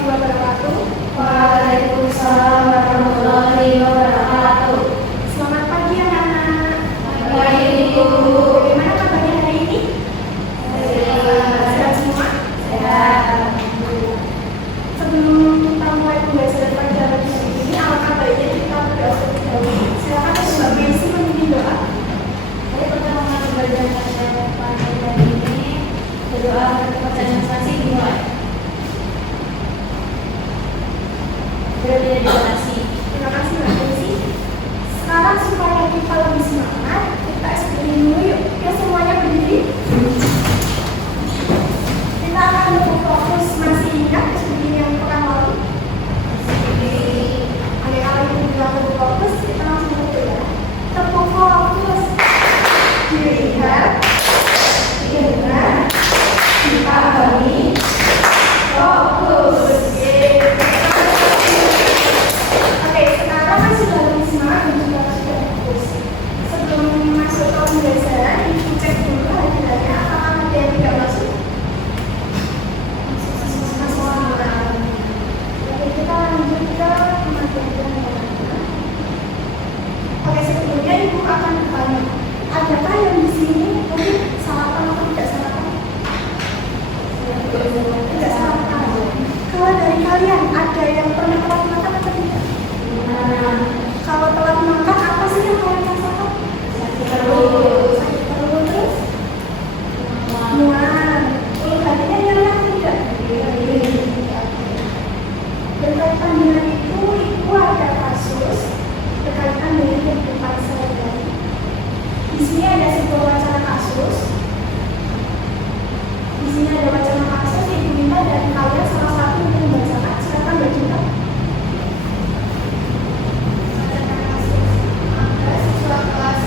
warahmatullahi wabarakatuh. Waalaikumsalam warahmatullahi wabarakatuh. Selamat pagi anak-anak. Baik, Ibu. Bagaimana kabarnya hari ini? Sehat semua? Sehat. Sebelum kita mulai pembelajaran pada hari ini, alangkah baiknya kita berdoa terlebih dahulu. Silakan Mbak Messi memimpin doa. Mari pertama kali belajar pada hari ini berdoa kepada masing-masing dimulai. Terima kasih. Terima kasih Mbak Messi. Sekarang supaya kita lebih semangat, kita eksekusi dulu yuk. Ya semuanya berdiri. Kita akan berfokus, masih ingat seperti yang pekan lalu. Kalau kita bilang berfokus, kita langsung betul ya. Tepuk fokus. Dilihat, didengar, dipahami, fokus. Oke, sekarang kan sudah lebih semangat dan juga sudah fokus. Sebelum masuk ke pembelajaran, kita cek dulu hadirnya apakah ada yang tidak masuk. Oke, kita lanjut ke pembelajaran. Oke, sebelumnya Ibu akan bertanya, adakah yang di sini mungkin sarapan atau tidak sarapan? Tidak sarapan. Kalau dari kalian ada yang pernah telat makan atau tidak? Kalau telat makan, apa sih yang kalian rasakan? Sakit perut, terus mual. Hatinya nyeri atau tidak? Berkaitan dengan itu ada kasus berkaitan dengan kehidupan sehari-hari. Di sini ada sebuah wacana kasus. Di sini ada wacana kasus. Ibu minta dari kalian salah satu untuk membacakan. Silakan Mbak Cinta. Wacana kasus. Ada siswa kelas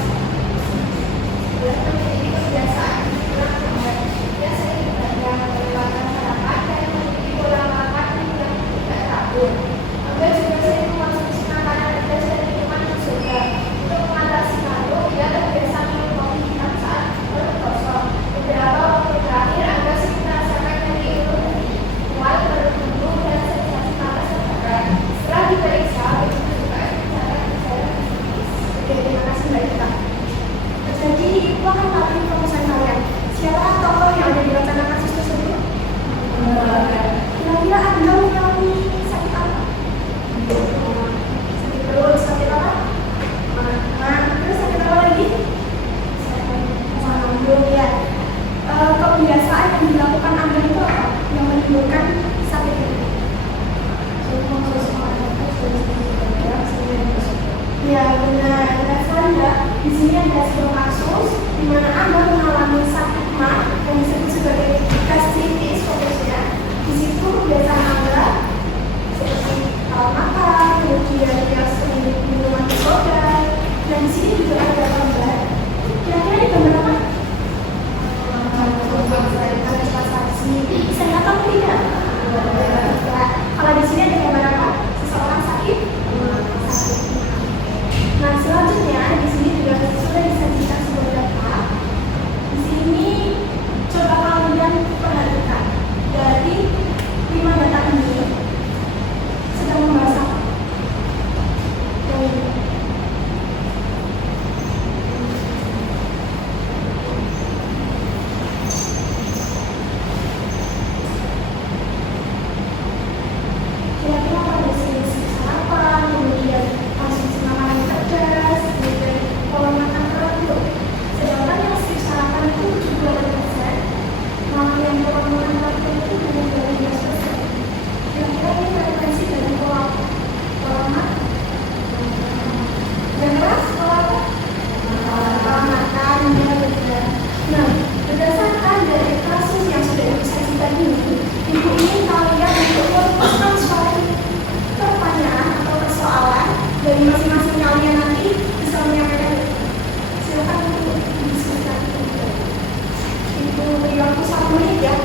9 memiliki kebiasaan kurang sehat. Dia sering begadang, melewatkan sarapan dan memiliki pola makan yang tidak teratur. Angga juga sering mengonsumsi makanan pedas dan minuman bersoda. Untuk mengatasi hal dia terbiasa minum kopi hitam saat perut kosong. Beberapa waktu terakhir Angga sering merasakan nyeri urut, mual, perut kembung, dan sensasi panas dan berat. Setelah diperiksa, begitu juga gejala psikis. Oke, terima kasih Mbak Ita. Jadi Ibu akan tahu promosi kalian. Siapa tokoh yang ada di wacana kasus tersebut? Kira-kira Anda mengalami sakit apa? Sakit perut, sakit apa? Terus sakit apa lagi? Lambung ya. Kebiasaan yang dilakukan Anda itu apa? Yang menimbulkan sakit ini? Ya benar. Anda di sini ada sebuah kasus di mana Anda mengalami sakit mah yang disebut sebagai gastritis fokusnya. Di situ kebiasaan Anda seperti kalau makan, kemudian dia sering minuman soda, dan di sini juga ada gambar. Kira-kira ini gambar apa? Transportasi. Sehat atau tidak? Kalau di sini ada gambar apa? Seseorang sakit? Nah, selanjutnya di sini juga sudah disajikan sebuah data. Di sini coba kalian perhatikan dari 5 data ini sedang membahas apa? Kira-kira pada sini sarapan, kemudian konsumsi makanan pedas, kemudian pola makan teratur. Sedangkan yang skip sarapan itu 70%, malah yang pola makan teratur itu hanya 12%. Kira-kira ini referensi dari pola makan. Dan keras pola apa? Pola makan yang berbeda. Nah, berdasarkan dari kasus yang sudah Ibu sajikan ini, Ibu ingin kalian untuk merumuskan suatu pertanyaan atau persoalan dari masing-masing kalian nanti bisa menyampaikan. Silakan untuk diskusikan. Ibu beri waktu 1 menit ya.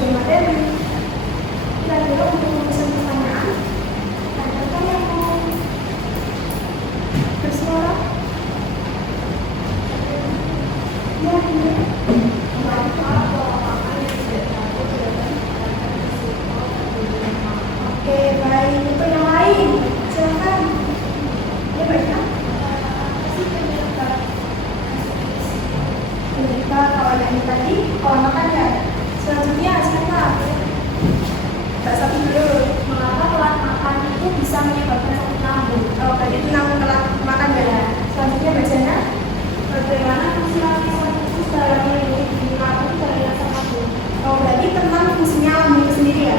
sesuai materi. Kira-kira untuk memesan pertanyaan, adakah yang mau bersuara? Ya, ini. Oke, baik. Untuk yang lain, silakan. Ya, baiklah. Penyebab kalau yang ini tadi, kalau makan ya. Selanjutnya, siapa? Mbak Sapi dulu. Mengapa telat makan itu bisa menyebabkan sakit lambung? Oh, tadi tentang telat makan ya. Selanjutnya, Mbak Jana. Bagaimana fungsi lapisan khusus dalam melindungi lambung dari rasa lambung? Oh, berarti tentang fungsinya lambung itu sendiri ya.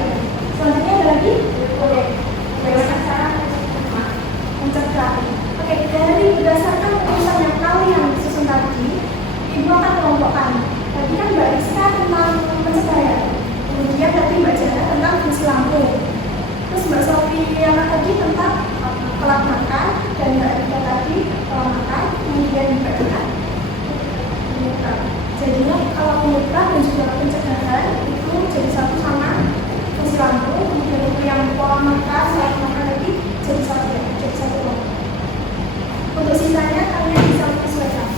Selanjutnya ada lagi? Oke. Bagaimana cara Mencegah. Oke, dari berdasarkan rumusan yang kalian susun tadi, Ibu akan kelompokkan. Tadi kan Mbak Rizka tentang mencegah ya. Kemudian tadi Mbak Jana tentang fungsi lambung. Terus Mbak Sofi yang tadi tentang telat makan, dan Mbak Rika tadi telat makan, kemudian Mbak Rika penyebab. Jadinya kalau penyebab dan juga pencegahan itu jadi satu sama fungsi lambung, kemudian untuk yang pola makan, telat makan tadi jadi satu ya, jadi satu kelompok. Untuk sisanya kalian bisa menyesuaikan.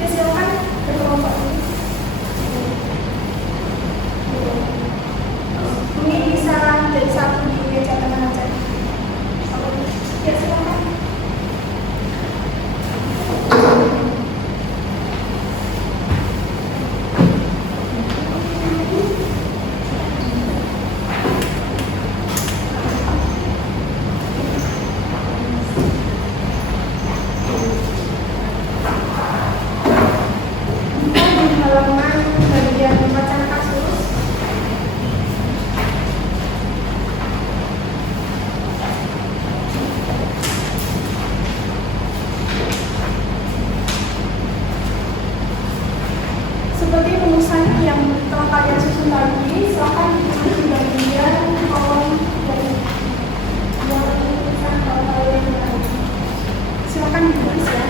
Ya, silakan berkelompok ini. Mungkin bisa jadi satu di meja teman aja. Ya, silakan. Di halaman bagian pembacaan kasus. Seperti rumusan yang telah kalian susun tadi, silakan ditulis di bagian kolom dari yang tulisan kalau kalian tahu. Silakan ditulis ya.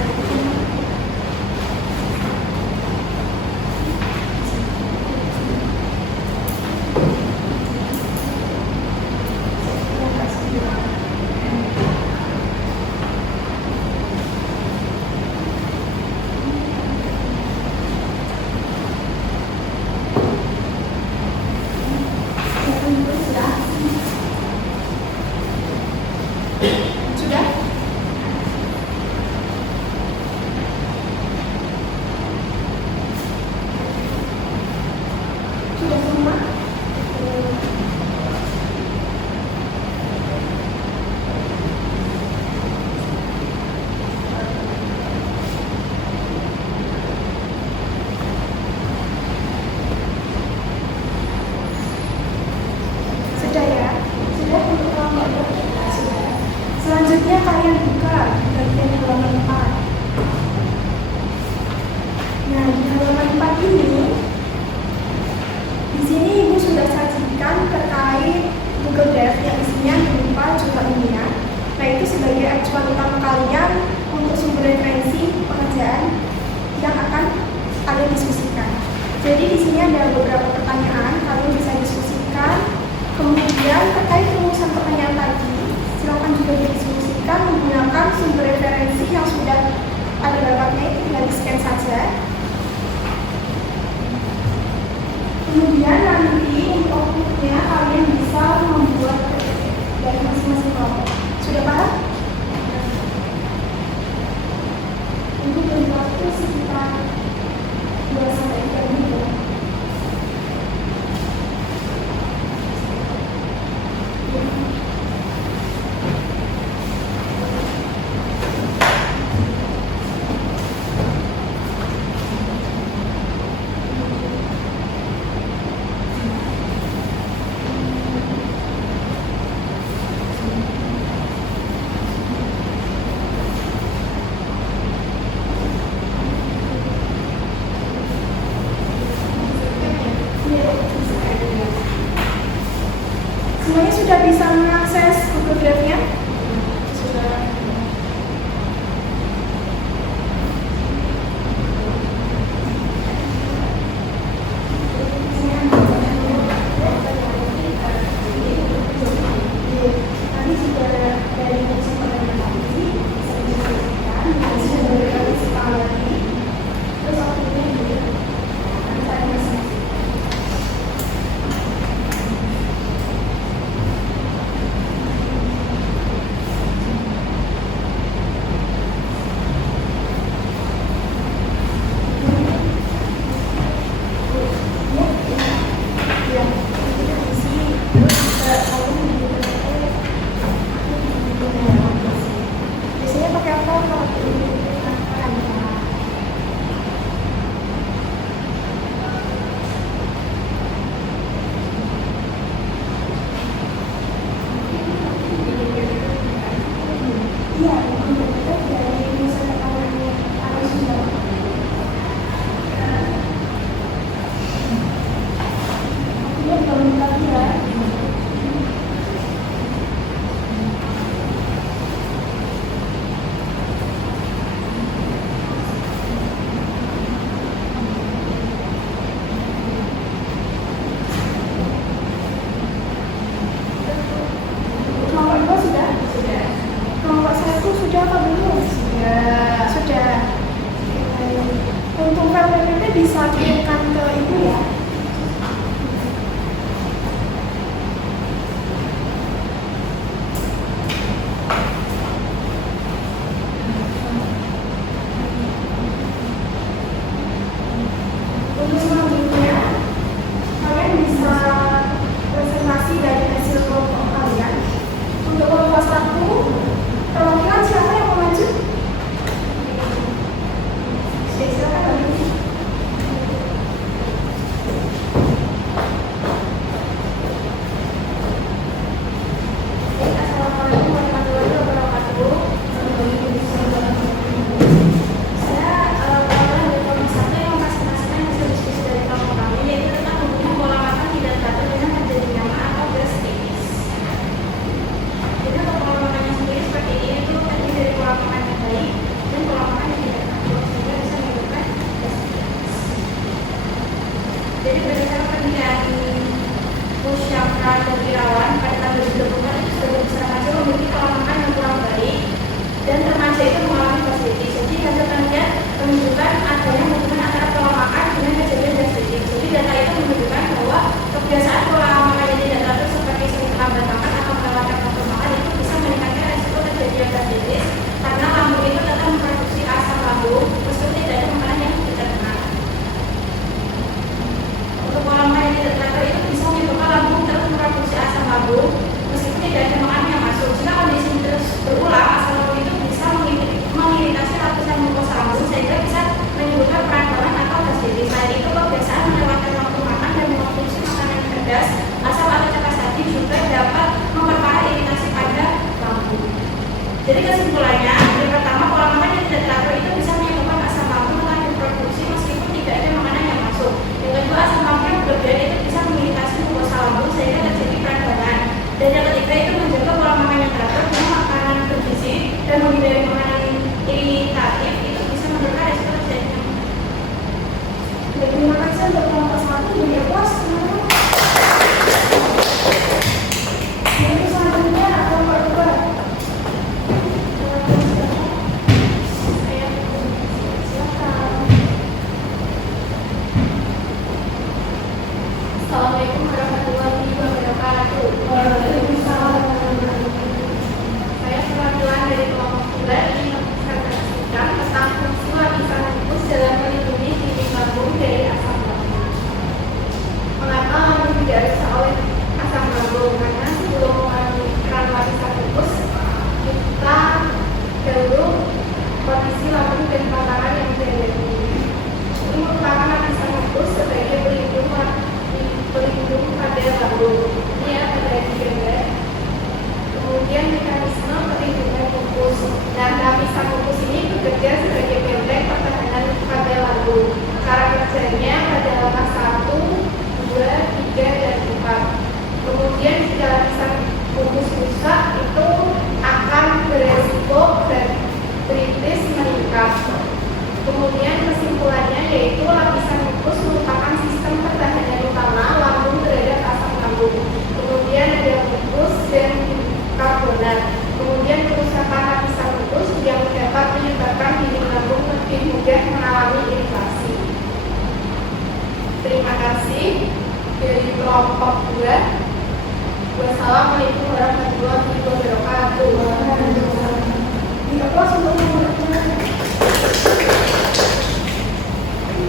Sudah? Sudah semua? Sudah ya? Sudah untuk kelompok dua? Sudah. Selanjutnya kalian buka di bagian halaman 4. Nah, di halaman 4 ini, di sini Ibu sudah sajikan terkait Google Drive yang isinya berupa jumlah ilmiah. Nah, itu sebagai acuan utama kalian untuk sumber referensi pekerjaan yang akan kalian diskusikan. Jadi di sini ada beberapa pertanyaan, kalian bisa diskusikan. Kemudian terkait rumusan pertanyaan tadi, silakan juga didiskusikan menggunakan sumber referensi yang sudah ada dapatnya, itu tinggal di-scan saja. Kemudian nanti untuk outputnya kalian bisa membuat dari masing-masing kelompok. Sudah paham? Ini beri waktu sekitar 2-3 menit. Semuanya sudah bisa mengakses Google Drive-nya? Sudah. bisa kirimkan ke ibu ya. Untuk selanjutnya, kalian bisa presentasi dari hasil kelompok kalian. Untuk kelompok 1, perwakilan siapa yang mau maju? Silakan kalian. Assalamualaikum warahmatullahi wabarakatuh. Saya perwakilan dari kelompok 1 yang mempresentasikan hasil diskusi dari kelompok kami, yaitu tentang hubungan pola makan tidak teratur dengan terjadinya mah atau beras tipis. Jadi untuk pola makannya sendiri seperti ini, itu terdiri dari pola makan yang baik dan pola makan yang tidak teratur, sehingga bisa menyebabkan beras tipis. Jadi berdasarkan penelitian Musyafra dan Irawan pada tahun 2024 itu sebagian besar remaja memiliki pola makan yang kurang baik dan remaja itu mengalami positif. Jadi hasil penelitian menunjukkan adanya hubungan antara pola makan dengan kejadian positif. Jadi data itu menunjukkan bahwa kebiasaan pola makan yang tidak teratur seperti sering terlambat makan atau melewatkan waktu makan itu bisa meningkatkan resiko terjadinya diabetes karena lambung itu tetap memproduksi asam lambung meskipun tidak ada makanan yang dicerna. Untuk pola makan yang tidak teratur itu bisa menyebabkan lambung terus memproduksi asam lambung meskipun tidak ada makanan yang masuk. Jika kondisi ini terus berulang, asam lambung itu bisa mengiritasi lapisan mukosa lambung sehingga bisa menimbulkan peradangan atau gastritis. Selain itu, kebiasaan melewatkan waktu makan dan mengkonsumsi makanan yang pedas, asam atau cepat saji juga dapat memperparah iritasi pada lambung. Jadi kesimpulannya, yang pertama, pola makan yang tidak teratur itu bisa menyebabkan asam lambung tetap diproduksi meskipun tidak ada makanan yang masuk. Yang kedua, asam lambung yang berlebihan itu bisa mengiritasi mukosa lambung sehingga terjadi peradangan. Dan yang ketiga itu menjaga pola makan yang teratur dengan makanan bergizi dan menghindari makanan iritatif itu bisa menurunkan resiko terjadinya. Terima kasih untuk kelompok 1 dunia puas. Untuk selanjutnya kelompok 2. Saya silakan. Assalamualaikum warahmatullahi wabarakatuh. Waalaikumsalam. Saya perwakilan dari kelompok 2 ingin mempresentasikan tentang fungsi lapisan mukus dalam melindungi dinding lambung dari asam lambung. Mengapa lambung tidak rusak oleh asam lambung? Karena sebelum mengalami peran lapisan mukus, kita dahulu kondisi lambung dan patahan yang terjadi. Ini merupakan lapisan mukus sebagai pelindung pada lambung. Ini ya pada gambar. Kemudian mekanisme perlindungan mukus. Nah, lapisan mukus ini bekerja sebagai benteng pertahanan pada lambung. Cara kerjanya adalah 1, 2, 3, dan 4. Kemudian jika lapisan mukus rusak itu akan beresiko gastritis meningkat. Kemudian kesimpulannya yaitu lapisan mukus merupakan sistem pertahanan utama lambung terhadap asam lambung. Kemudian ada mukus dan karbonat. Kemudian kerusakan lapisan mukus yang dapat menyebabkan dinding lambung lebih mudah mengalami iritasi. Terima kasih dari kelompok 2. Wassalamualaikum warahmatullahi wabarakatuh. Diaplaus untuk muridnya.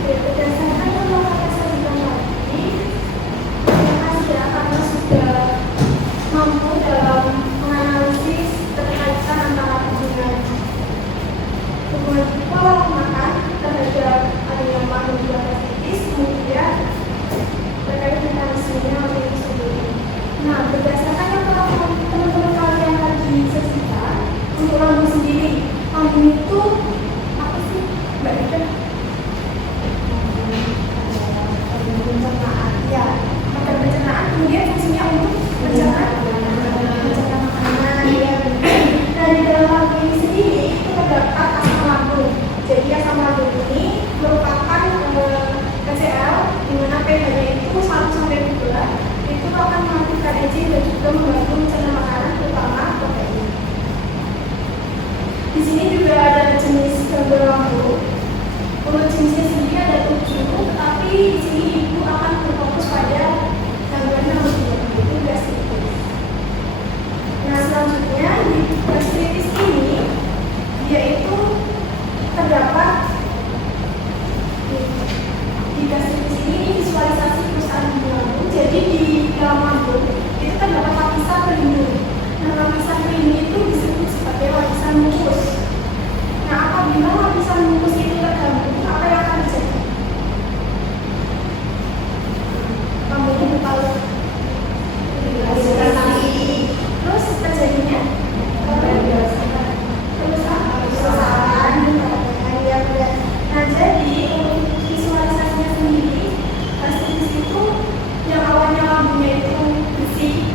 Berdasarkan yang saya sampaikan tadi, terima kasih ya karena sudah mampu dalam menganalisis keterkaitan antara hubungan pola makan terhadap adanya lambung diabetes, kemudian terkait mekanismenya itu sendiri. Nah, berdasarkan yang teman-teman kalian tadi saksikan, untuk lambung sendiri, lambung itu apa sih, Mbak Ida? Pencernaan, ya. Organ pencernaan, kemudian fungsinya untuk pencernaan makanan, ya. Dan di dalam lambung ini sendiri itu terdapat asam lambung. Jadi asam lambung ini merupakan KCl di mana pH-nya itu 1-2 itu akan mengaktifkan enzim dan juga membantu mencerna makanan terutama protein. Di sini juga ada jenis gangguan lambung. Untuk jenisnya sendiri ada 7. terdapat dikasih di sini ini visualisasi perusahaan di lambung. Jadi di dalam lambung itu terdapat lapisan pelindung. Nah, lapisan pelindung itu disebut sebagai lapisan mukus. Nah, apabila lapisan mukus itu terganggu, apa yang akan terjadi? Lambungnya berpalu. Terus terjadinya nah, jadi untuk visualisasinya sendiri, pasti itu yang awalnya lambungnya itu bersih,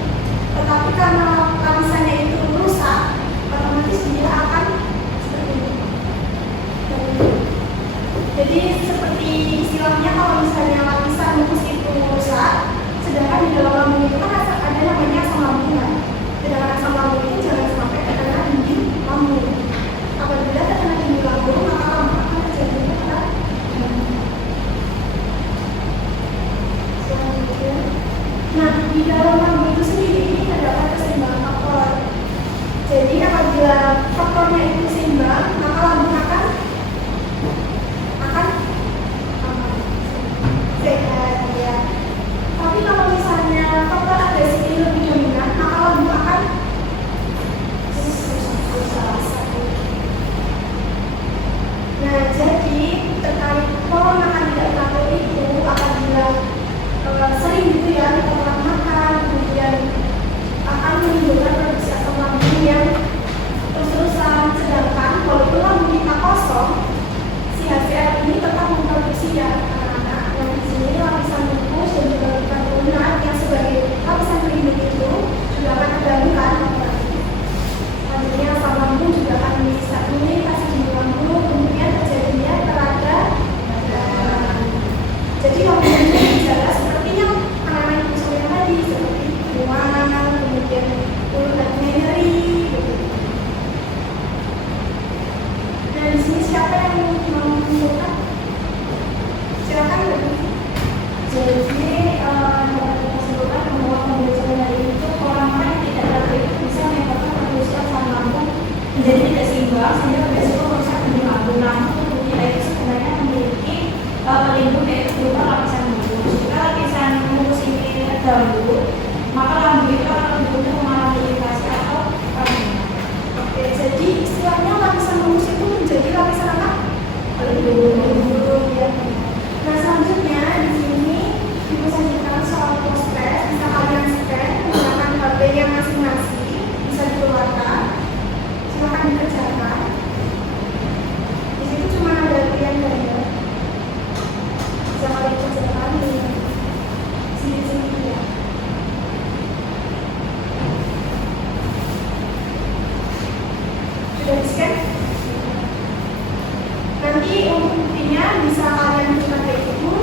tetapi karena lapisannya itu rusak, otomatis dia akan seperti ini. Jadi seperti istilahnya kalau misalnya lapisan mukus itu rusak, sedangkan di dalam lambung itu kan ada namanya asam lambung kan. Sedangkan asam lambung itu jangan sampai terkena dinding lambung. Apabila terkena dinding lambung, maka lambung akan terjadi kerak. Selanjutnya, nah di dalam lambung itu sendiri ini terdapat keseimbangan faktor. Jadi apabila faktornya itu seimbang, maka lambung akan sehat ya. Tapi kalau misalnya faktor agresif ini lebih dominan, maka lambung akan susah. Nah, jadi terkait pola makan tidak teratur itu apabila sering gitu ya kita pola makan, kemudian akan menimbulkan produksi asam lambung yang terus-terusan. Sedangkan kalau itu lambung kita kosong, si HCl ini tetap memproduksi ya anak-anak. Yang di sini lapisan mukus dan juga bikarbonat yang sebagai lapisan pelindung itu juga akan terganggu kan. Selanjutnya asam lambung juga akan mengiritasi dinding lambung, kemudian terjadinya telaga. Jadi lambungnya gejala seperti yang anak-anak itu yang tadi, seperti mual, kemudian mulut dan nyeri. Nah, di sini siapa yang mau menunjukkan? Silakan bagi. Jadi dapat kita simpulkan bahwa pembelajaran hari ini itu orang-orang yang tidak teratur itu bisa menyebabkan produksi asam lambung menjadi tidak seimbang sehingga beresiko merusak dinding lambung. Namun tubuhnya itu sebenarnya memiliki pelindung yaitu berupa lapisan mukus. Jika lapisan mukus ini terganggu, maka lambung itu akan lebih mudah mengalami iritasi atau kelainan. Oke, jadi istilahnya lapisan mukus itu menjadi lapisan apa? Pelindung ya. Nah, selanjutnya di sini ibu sajikan soal post-test. Bisa kalian scan menggunakan HP-nya masing-masing, bisa dikeluarkan. Silakan dikerjakan. Di situ cuma ada pilihan gambar. Bisa kalian kerjakan di sini ya. Sudah di-scan? Nanti untuk buktinya bisa kalian pakai itu,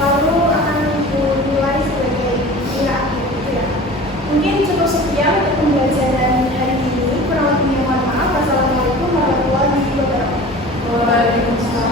lalu akan dimulai sebagai gitu ya. Mungkin cukup sekian untuk pembelajaran hari ini. Kurang lebihnya mohon maaf. Wassalamualaikum warahmatullahi wabarakatuh. Waalaikumsalam.